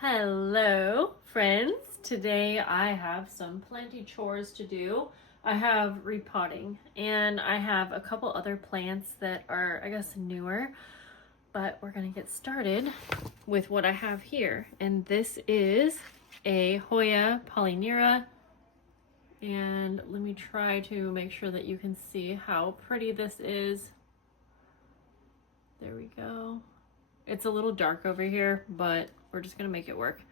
Hello friends, today I have some plenty chores to do. I have repotting and I have a couple other plants that are I guess newer, but we're gonna get started with what I have here. And this is a Hoya polynera, and let me try to make sure that you can see how pretty this is. There we go. It's a little dark over here, but we're just gonna make it work.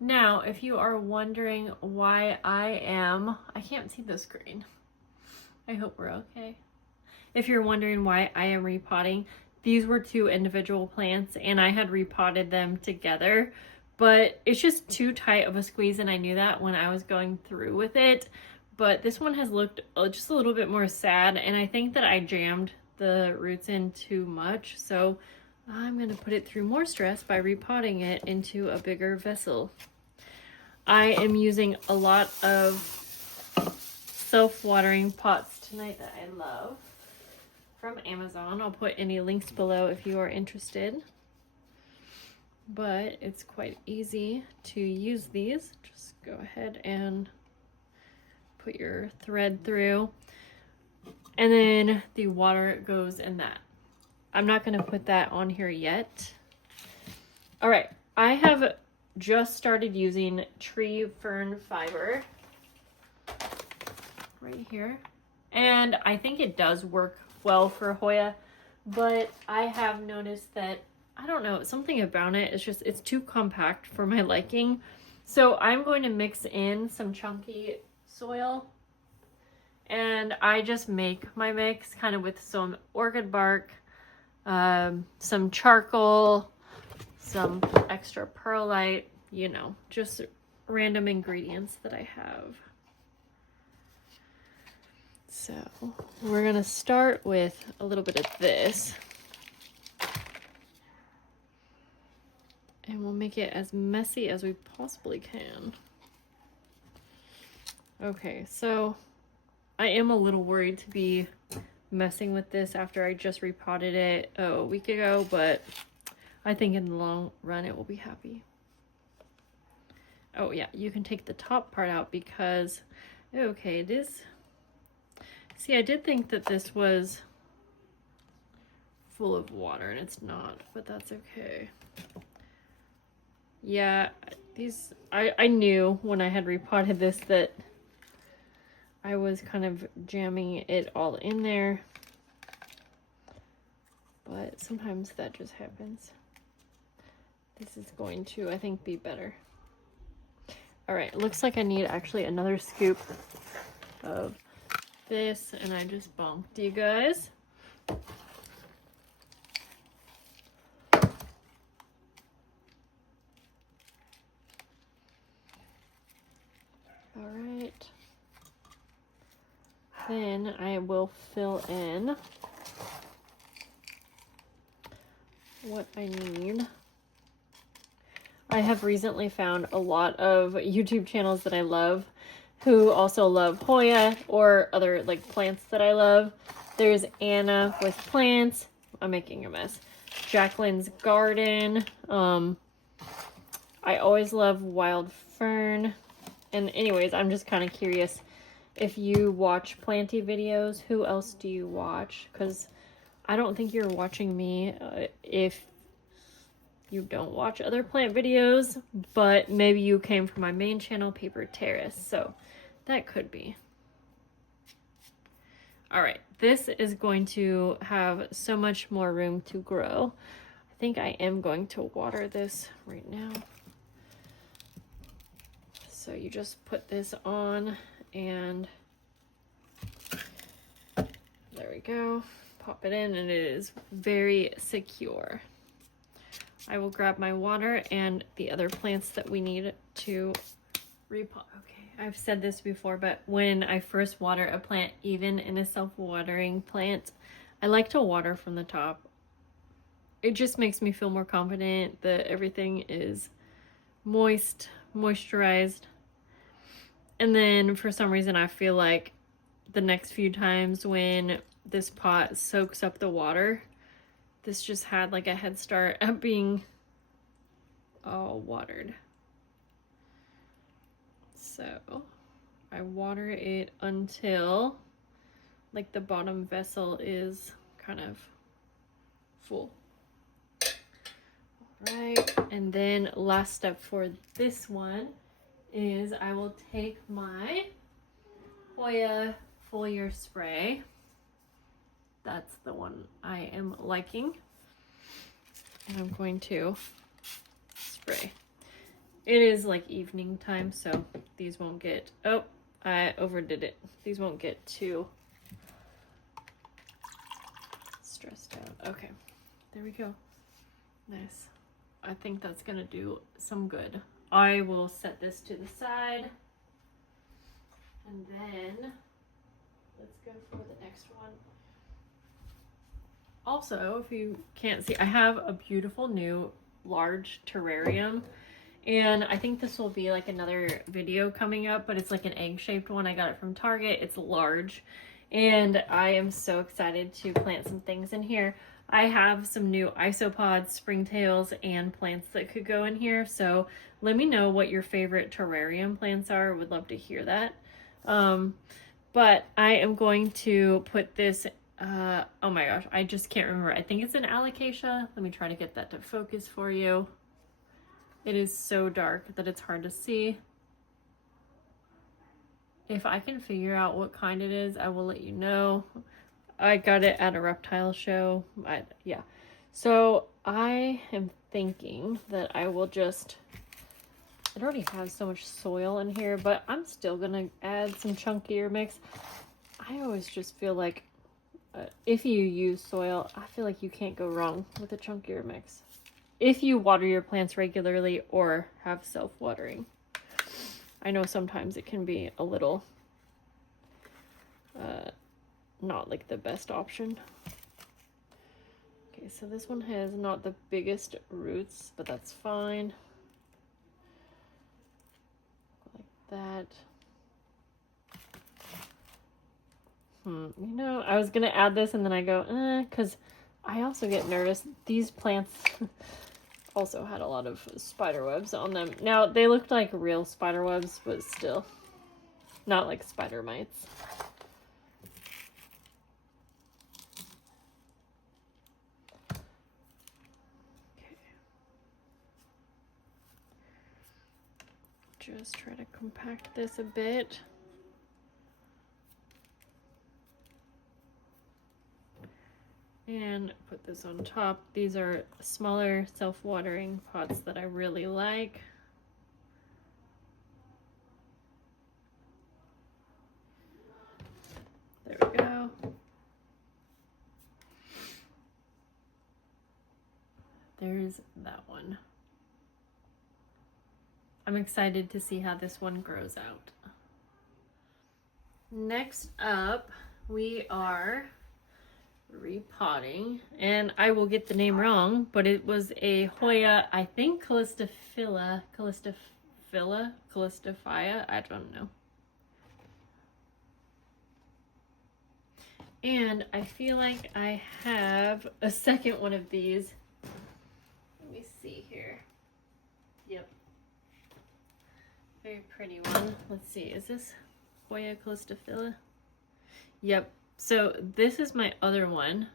Now, if you are wondering why I can't see the screen. I hope we're okay. If you're wondering why I am repotting, these were two individual plants and I had repotted them together, but it's just too tight of a squeeze, and I knew that when I was going through with it. But this one has looked just a little bit more sad, and I think that I jammed the roots in too much, so I'm going to put it through more stress by repotting it into a bigger vessel. I am using a lot of self-watering pots tonight that I love from Amazon. I'll put any links below if you are interested. But it's quite easy to use these. Just go ahead and put your thread through, and then the water goes in that. I'm not going to put that on here yet. All right, I have just started using tree fern fiber right here, and I think it does work well for Hoya, but I have noticed that, I don't know, something about it, it's too compact for my liking. So I'm going to mix in some chunky soil, and I just make my mix kind of with some orchid bark, some charcoal, some extra perlite, you know, just random ingredients that I have. So we're gonna start with a little bit of this, and we'll make it as messy as we possibly can. Okay, so I am a little worried to be messing with this after I just repotted it a week ago, but I think in the long run it will be happy. Oh yeah, you can take the top part out because, okay, it is, see, I did think that this was full of water and it's not, but that's okay. Yeah, these, I knew when I had repotted this that I was kind of jamming it all in there, but sometimes that just happens. This is going to, I think, be better. All right, looks like I need actually another scoop of this, and I just bumped you guys. All right. Then I will fill in what I need. I have recently found a lot of YouTube channels that I love who also love Hoya or other like plants that I love. There's Anna with plants. I'm making a mess. Jacqueline's Garden. I always love Wild Fern. And anyways, I'm just kind of curious if you watch planty videos, who else do you watch? Because I don't think you're watching me if you don't watch other plant videos, but maybe you came from my main channel, Paper Terrace, so that could be. All right, this is going to have so much more room to grow. I think I am going to water this right now. So you just put this on, and there we go. Pop it in, and it is very secure. I will grab my water and the other plants that we need to repot. Okay, I've said this before, but when I first water a plant, even in a self-watering plant, I like to water from the top. It just makes me feel more confident that everything is moisturized. And then for some reason, I feel like the next few times when this pot soaks up the water, this just had like a head start at being all watered. So I water it until like the bottom vessel is kind of full. All right, and then last step for this one is I will take my Hoya foliar spray. That's the one I am liking. And I'm going to spray. It is like evening time, so these won't get, oh, I overdid it. These won't get too stressed out. Okay, there we go. Nice. I think that's gonna do some good. I will set this to the side. And then let's go for the next one. Also, if you can't see, I have a beautiful new large terrarium. And I think this will be like another video coming up, but it's like an egg-shaped one. I got it from Target. It's large. And I am so excited to plant some things in here. I have some new isopods, springtails, and plants that could go in here. So let me know what your favorite terrarium plants are. I would love to hear that. But I am going to put this, oh my gosh, I just can't remember. I think it's an alocasia. Let me try to get that to focus for you. It is so dark that it's hard to see. If I can figure out what kind it is, I will let you know. I got it at a reptile show. Yeah. So I am thinking that I will just, it already has so much soil in here, but I'm still gonna add some chunkier mix. I always just feel like if you use soil, I feel like you can't go wrong with a chunkier mix. If you water your plants regularly or have self-watering. I know sometimes it can be a little not like the best option. Okay, so this one has not the biggest roots, but that's fine. Like that. You know, I was gonna add this and then I go, because I also get nervous. These plants also had a lot of spider webs on them. Now, they looked like real spider webs, but still not like spider mites. Okay. Just try to compact this a bit. And put this on top. These are smaller self-watering pots that I really like. There we go. There's that one. I'm excited to see how this one grows out. Next up, we are repotting, and I will get the name wrong, but it was a Hoya, I think Callistophila, I don't know. And I feel like I have a second one of these. Let me see here. Yep. Very pretty one. Let's see, is this Hoya Callistophila? Yep. So this is my other one,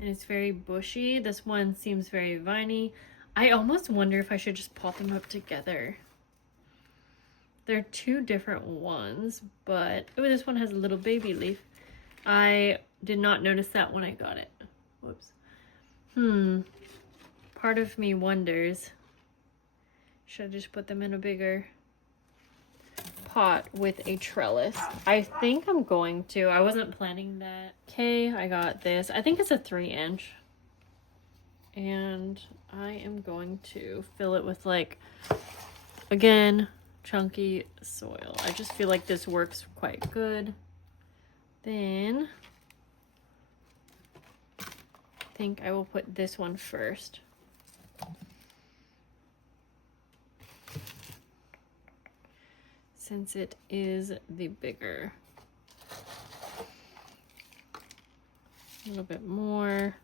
and it's very bushy. This one seems very viney. I almost wonder if I should just pot them up together. They're two different ones, but oh, this one has a little baby leaf. I did not notice that when I got it. Whoops. Part of me wonders, should I just put them in a bigger pot with a trellis? I think I'm going to. I wasn't planning that. Okay, I got this. I think it's a 3-inch. And I am going to fill it with, like, again, chunky soil. I just feel like this works quite good. Then I think I will put this one first. Since it is the bigger. A little bit more.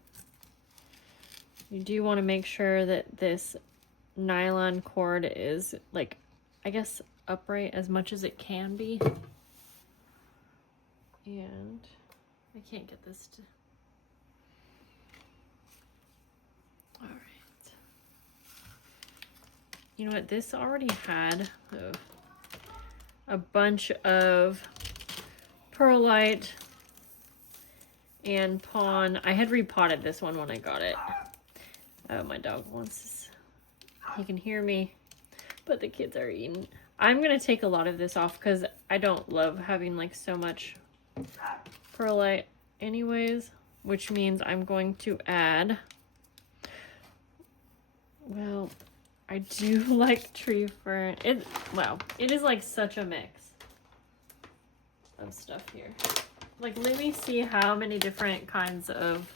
You do want to make sure that this nylon cord is like, I guess, upright as much as it can be. And I can't get this to... All right. You know what? This already had a bunch of perlite and pawn. I had repotted this one when I got it. Oh, my dog wants this. He can hear me, but the kids are eating. I'm gonna take a lot of this off because I don't love having like so much perlite anyways, which means I'm going to add, well, I do like tree fern. Wow, it is like such a mix of stuff here. Like, let me see how many different kinds of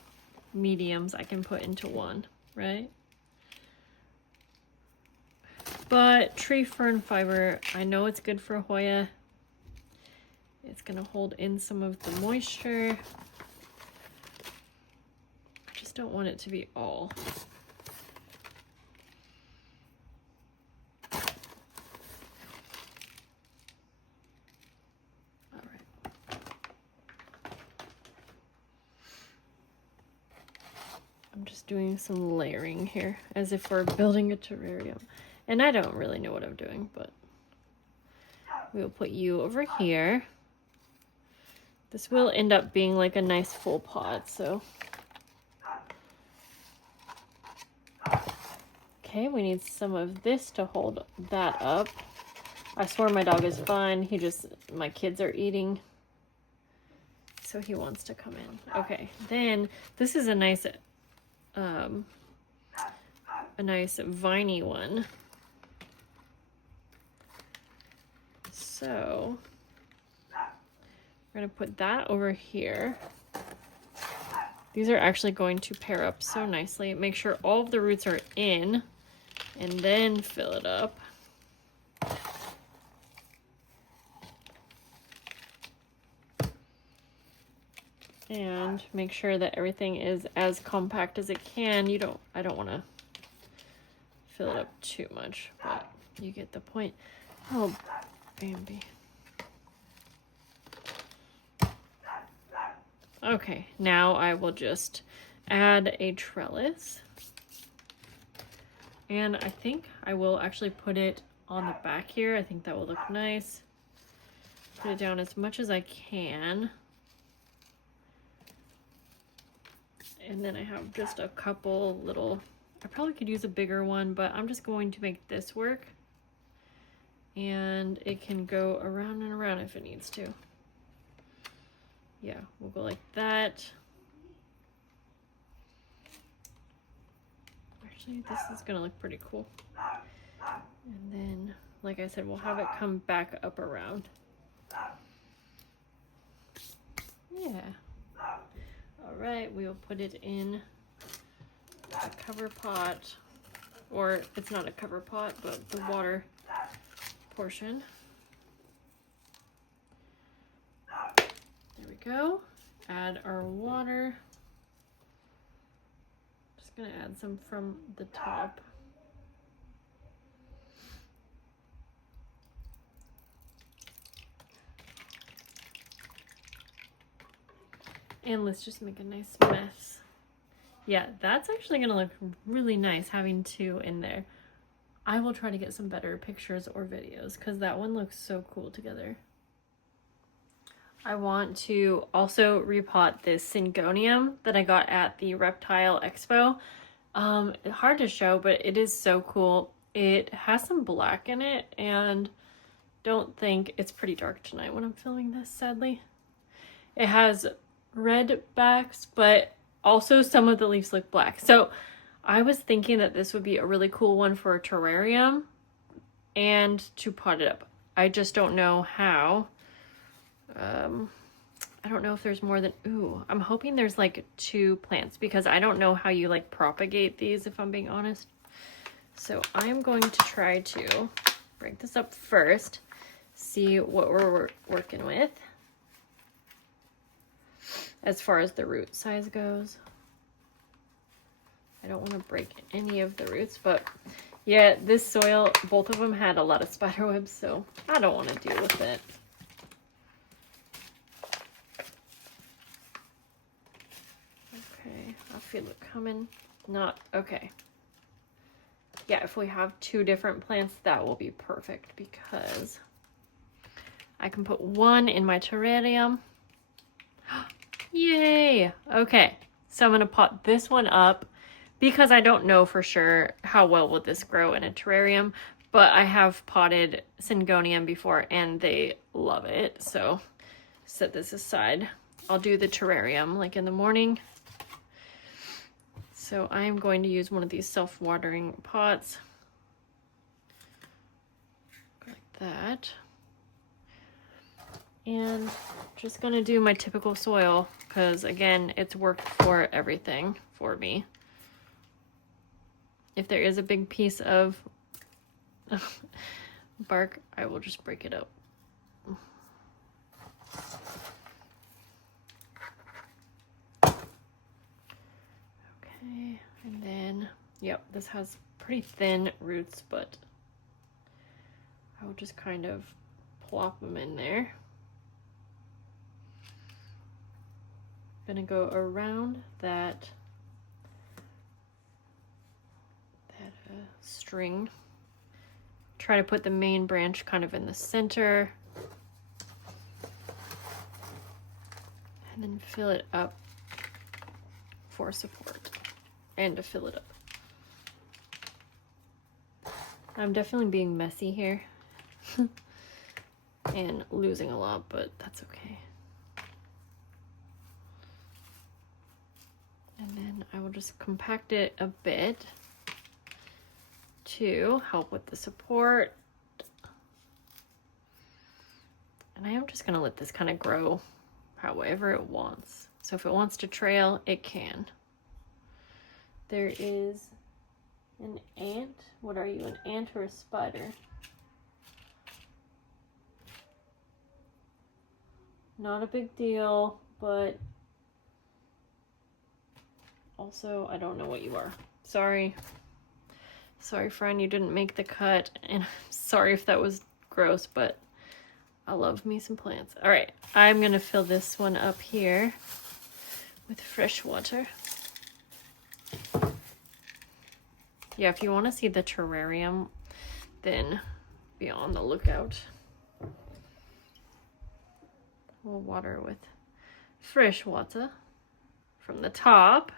mediums I can put into one, right? But tree fern fiber, I know it's good for Hoya. It's gonna hold in some of the moisture. I just don't want it to be all. All right. I'm just doing some layering here as if we're building a terrarium. And I don't really know what I'm doing, but we'll put you over here. This will end up being like a nice full pot, so. Okay, we need some of this to hold that up. I swear my dog is fine. My kids are eating, so he wants to come in. Okay, then this is a nice viney one. So we're gonna put that over here. These are actually going to pair up so nicely. Make sure all of the roots are in and then fill it up. And make sure that everything is as compact as it can. I don't want to fill it up too much, but you get the point. Oh, Bambi. Okay, now I will just add a trellis. And I think I will actually put it on the back here. I think that will look nice. Put it down as much as I can. And then I have just a couple little, I probably could use a bigger one, but I'm just going to make this work. And it can go around and around if it needs to. Yeah, we'll go like that. Actually, this is gonna look pretty cool. And then, like I said, we'll have it come back up around. Yeah. All right, we'll put it in a cover pot, or it's not a cover pot, but the water portion. There we go. Add our water. Just gonna add some from the top. And let's just make a nice mess. Yeah, that's actually gonna look really nice having two in there. I will try to get some better pictures or videos because that one looks so cool together. I want to also repot this syngonium that I got at the Reptile Expo. Hard to show, but it is so cool. It has some black in it, and don't think it's pretty dark tonight when I'm filming this, sadly. It has red backs, but also some of the leaves look black. So I was thinking that this would be a really cool one for a terrarium and to pot it up. I just don't know how. I don't know if there's more than, I'm hoping there's like 2 plants because I don't know how you like propagate these, if I'm being honest. So I'm going to try to break this up first, see what we're working with as far as the root size goes. I don't want to break any of the roots, but Yeah, this soil, both of them had a lot of spider webs, so I don't want to deal with it. Okay, I feel it coming. Not, okay. Yeah, if we have two different plants, that will be perfect because I can put one in my terrarium. Yay! Okay, so I'm going to pot this one up because I don't know for sure how well will this grow in a terrarium, but I have potted syngonium before and they love it. So set this aside. I'll do the terrarium like in the morning. So I'm going to use one of these self-watering pots. Like that. And just gonna do my typical soil because again, it's worked for everything for me. If there is a big piece of bark, I will just break it up. Okay, and then, yep, this has pretty thin roots, but I will just kind of plop them in there. Gonna go around that string. Try to put the main branch kind of in the center. And then fill it up for support and to fill it up. I'm definitely being messy here and losing a lot, but that's okay. And then I will just compact it a bit to help with the support. And I am just gonna let this kind of grow however it wants. So if it wants to trail, it can. There is an ant. What are you, an ant or a spider? Not a big deal, but also I don't know what you are. Sorry. Sorry, friend, you didn't make the cut, and I'm sorry if that was gross, but I love me some plants. All right, I'm gonna fill this one up here with fresh water. Yeah, if you want to see the terrarium, then be on the lookout. We'll water with fresh water from the top.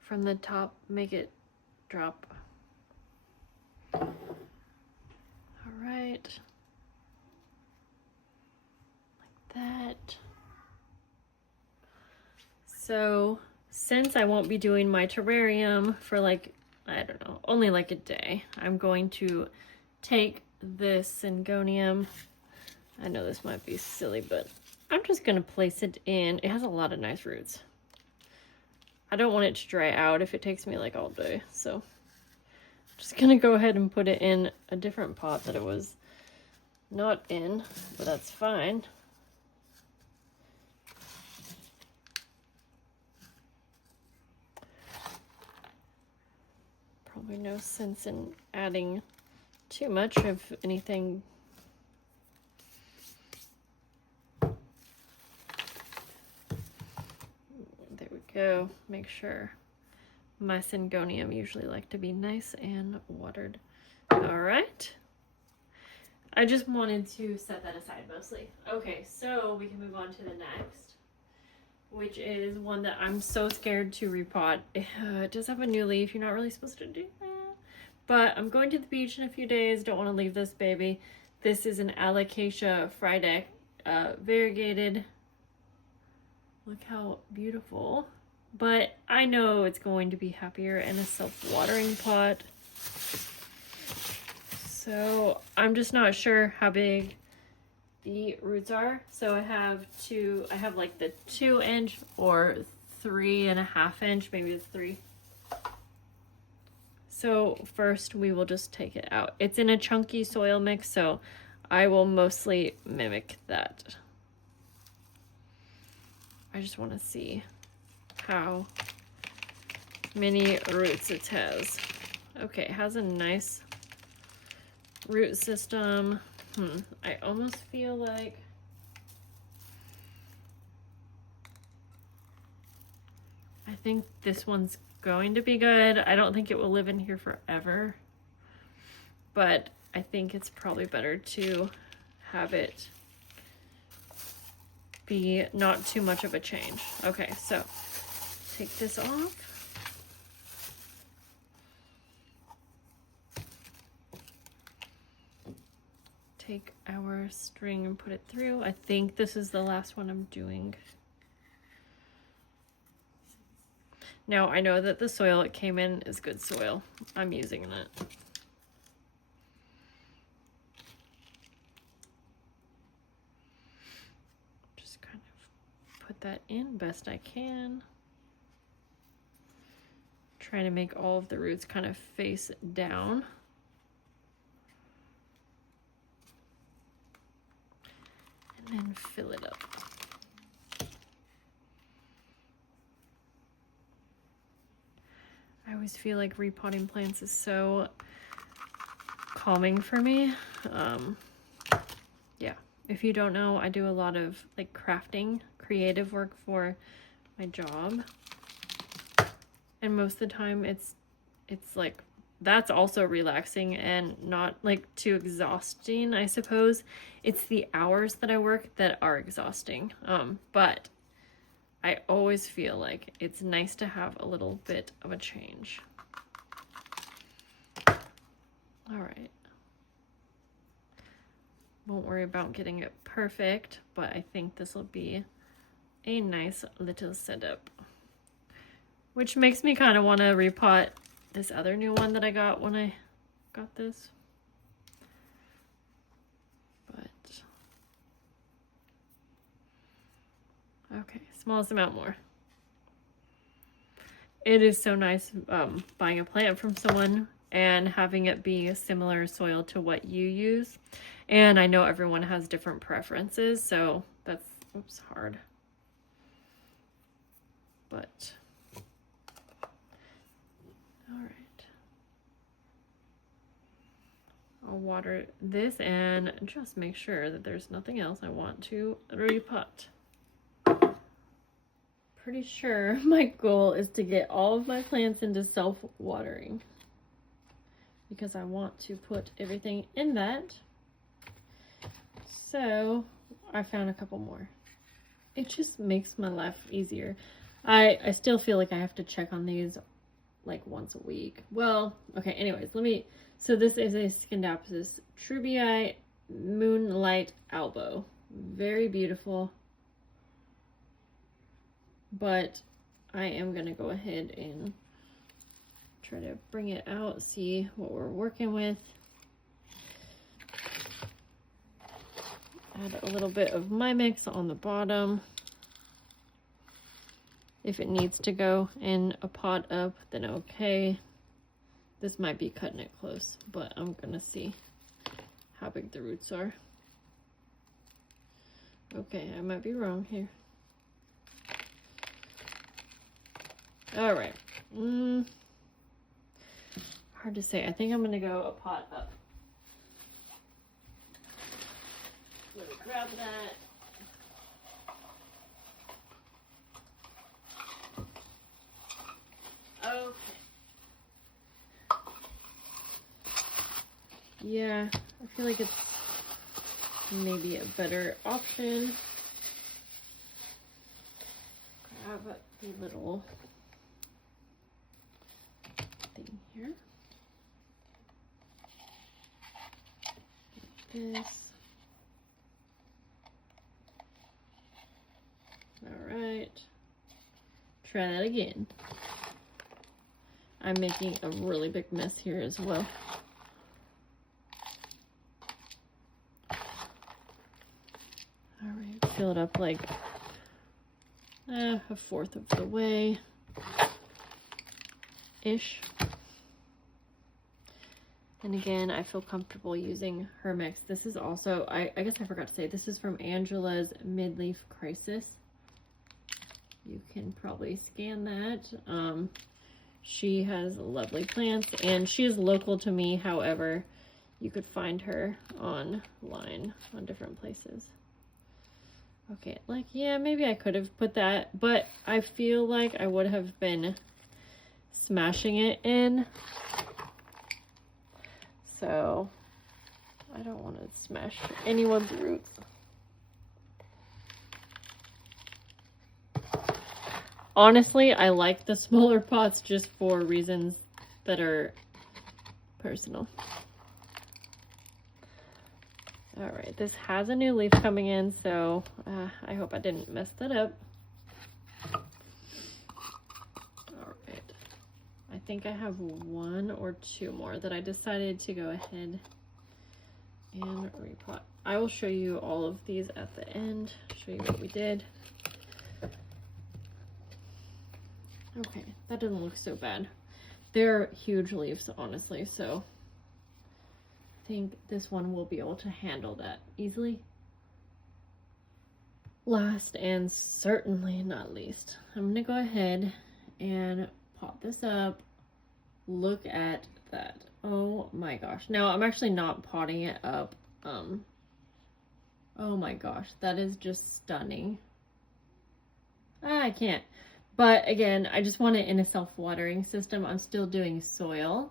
From the top, make it drop. All right. Like that. So, since I won't be doing my terrarium for like, I don't know, only like a day, I'm going to take this syngonium. I know this might be silly, but I'm just going to place it in. It has a lot of nice roots. I don't want it to dry out if it takes me like all day, so I'm just going to go ahead and put it in a different pot that it was not in, but that's fine. Probably no sense in adding too much of anything. There we go. Make sure. My syngonium usually like to be nice and watered. All right. I just wanted to set that aside mostly. Okay, so we can move on to the next, which is one that I'm so scared to repot. It does have a new leaf. You're not really supposed to do that. But I'm going to the beach in a few days. Don't want to leave this baby. This is an alocasia frydek, variegated. Look how beautiful. But I know it's going to be happier in a self-watering pot. So I'm just not sure how big the roots are. So I have like the 2-inch or 3.5-inch, maybe it's 3. So first we will just take it out. It's in a chunky soil mix, so I will mostly mimic that. I just want to see how many roots it has. Okay, it has a nice root system. I almost feel like I think this one's going to be good. I don't think it will live in here forever, but I think it's probably better to have it be not too much of a change. Okay, so take this off. Take our string and put it through. I think this is the last one I'm doing. Now, I know that the soil it came in is good soil. I'm using it. Just kind of put that in best I can. Trying to make all of the roots kind of face down. And then fill it up. I always feel like repotting plants is so calming for me. Yeah, if you don't know, I do a lot of like crafting, creative work for my job. And most of the time it's like, that's also relaxing and not like too exhausting, I suppose. It's the hours that I work that are exhausting. But I always feel like it's nice to have a little bit of a change. All right. Won't worry about getting it perfect, but I think this will be a nice little setup. Which makes me kind of want to repot this other new one that I got when I got this. But, okay, smallest amount more. It is so nice buying a plant from someone and having it be a similar soil to what you use. And I know everyone has different preferences, so that's, oops, hard. But, all right. I'll water this and just make sure that there's nothing else I want to repot. Pretty sure my goal is to get all of my plants into self-watering because I want to put everything in that. So I found a couple more. It just makes my life easier. I still feel like I have to check on these like once a week. Well, okay, anyways, so this is a Scindapsus truebii moonlight albo. Very beautiful. But I am gonna go ahead and try to bring it out, see what we're working with. Add a little bit of my mix on the bottom. If it needs to go in a pot up, then okay. This might be cutting it close, but I'm gonna see how big the roots are. Okay, I might be wrong here. All right. Hard to say. I think I'm gonna go a pot up. Let me grab that. Okay. Yeah, I feel like it's maybe a better option. Grab the little thing here. Like this. All right. Try that again. I'm making a really big mess here as well. All right, fill it up like a fourth of the way ish. And again, I feel comfortable using her mix. This is also, I guess I forgot to say, this is from Angela's Midleaf Crisis. You can probably scan that. She has lovely plants, and she is local to me. However, you could find her online on different places. Okay, like, yeah, maybe I could have put that, but I feel like I would have been smashing it in. So, I don't want to smash anyone's roots. Honestly, I like the smaller pots just for reasons that are personal. Alright, this has a new leaf coming in, so I hope I didn't mess that up. Alright, I think I have 1 or 2 more that I decided to go ahead and repot. I will show you all of these at the end, show you what we did. Okay, that doesn't look so bad. They're huge leaves, honestly, so I think this one will be able to handle that easily. Last and certainly not least, I'm gonna go ahead and pot this up. Look at that. Oh my gosh. Now I'm actually not potting it up. Oh my gosh, that is just stunning. I can't. But again, I just want it in a self-watering system. I'm still doing soil.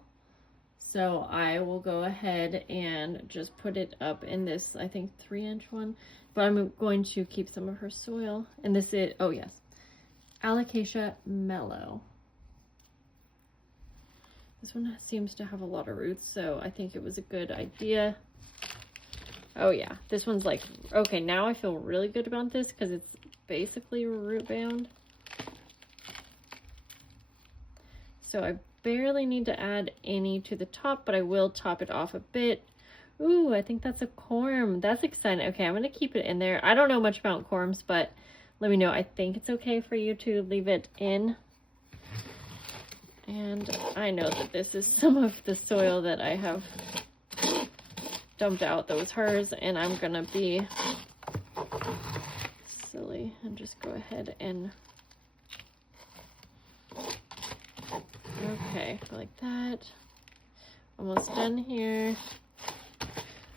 So I will go ahead and just put it up in this, I think, 3-inch one. But I'm going to keep some of her soil. And this is, oh yes, alocasia melo. This one seems to have a lot of roots, so I think it was a good idea. Oh yeah, this one's like, okay, now I feel really good about this because it's basically root bound. So I barely need to add any to the top, but I will top it off a bit. Ooh, I think that's a corm. That's exciting. Okay, I'm going to keep it in there. I don't know much about corms, but let me know. I think it's okay for you to leave it in. And I know that this is some of the soil that I have dumped out. That was hers, and I'm going to be silly and just go ahead and... Okay, like that. Almost done here.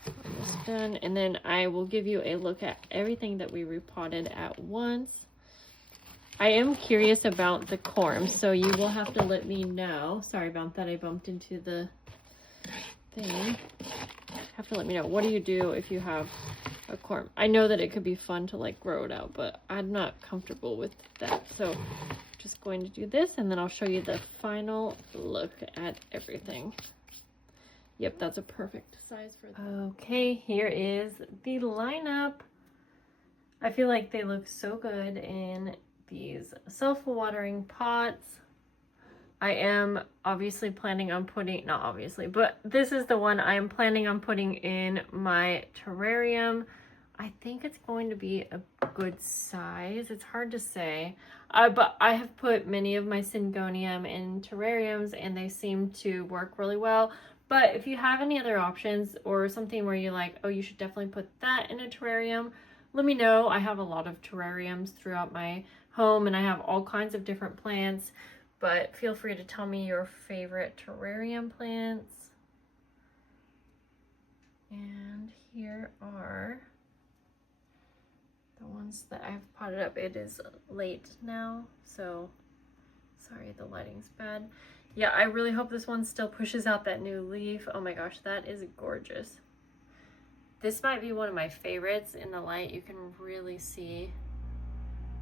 Almost done. And then I will give you a look at everything that we repotted at once. I am curious about the corms, so you will have to let me know. Sorry about that, I bumped into the thing. Have to let me know. What do you do if you have a corm? I know that it could be fun to like grow it out, but I'm not comfortable with that. So just going to do this, and then I'll show you the final look at everything. Yep, that's a perfect size for that. Okay, here is the lineup. I feel like they look so good in these self-watering pots. I am obviously planning on putting, not obviously, but this is the one I am planning on putting in my terrarium. I think it's going to be a good size. It's hard to say. But I have put many of my syngonium in terrariums and they seem to work really well. But if you have any other options or something where you're like, oh, you should definitely put that in a terrarium, let me know. I have a lot of terrariums throughout my home and I have all kinds of different plants. But feel free to tell me your favorite terrarium plants. And here are the ones that I've potted up. It is late now, so sorry the lighting's bad. Yeah, I really hope this one still pushes out that new leaf. Oh my gosh, that is gorgeous. This might be one of my favorites. In the light, you can really see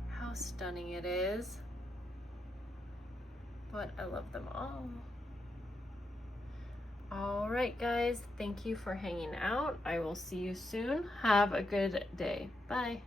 how stunning it is. But I love them all. All right, guys, thank you for hanging out. I will see you soon. Have a good day. Bye.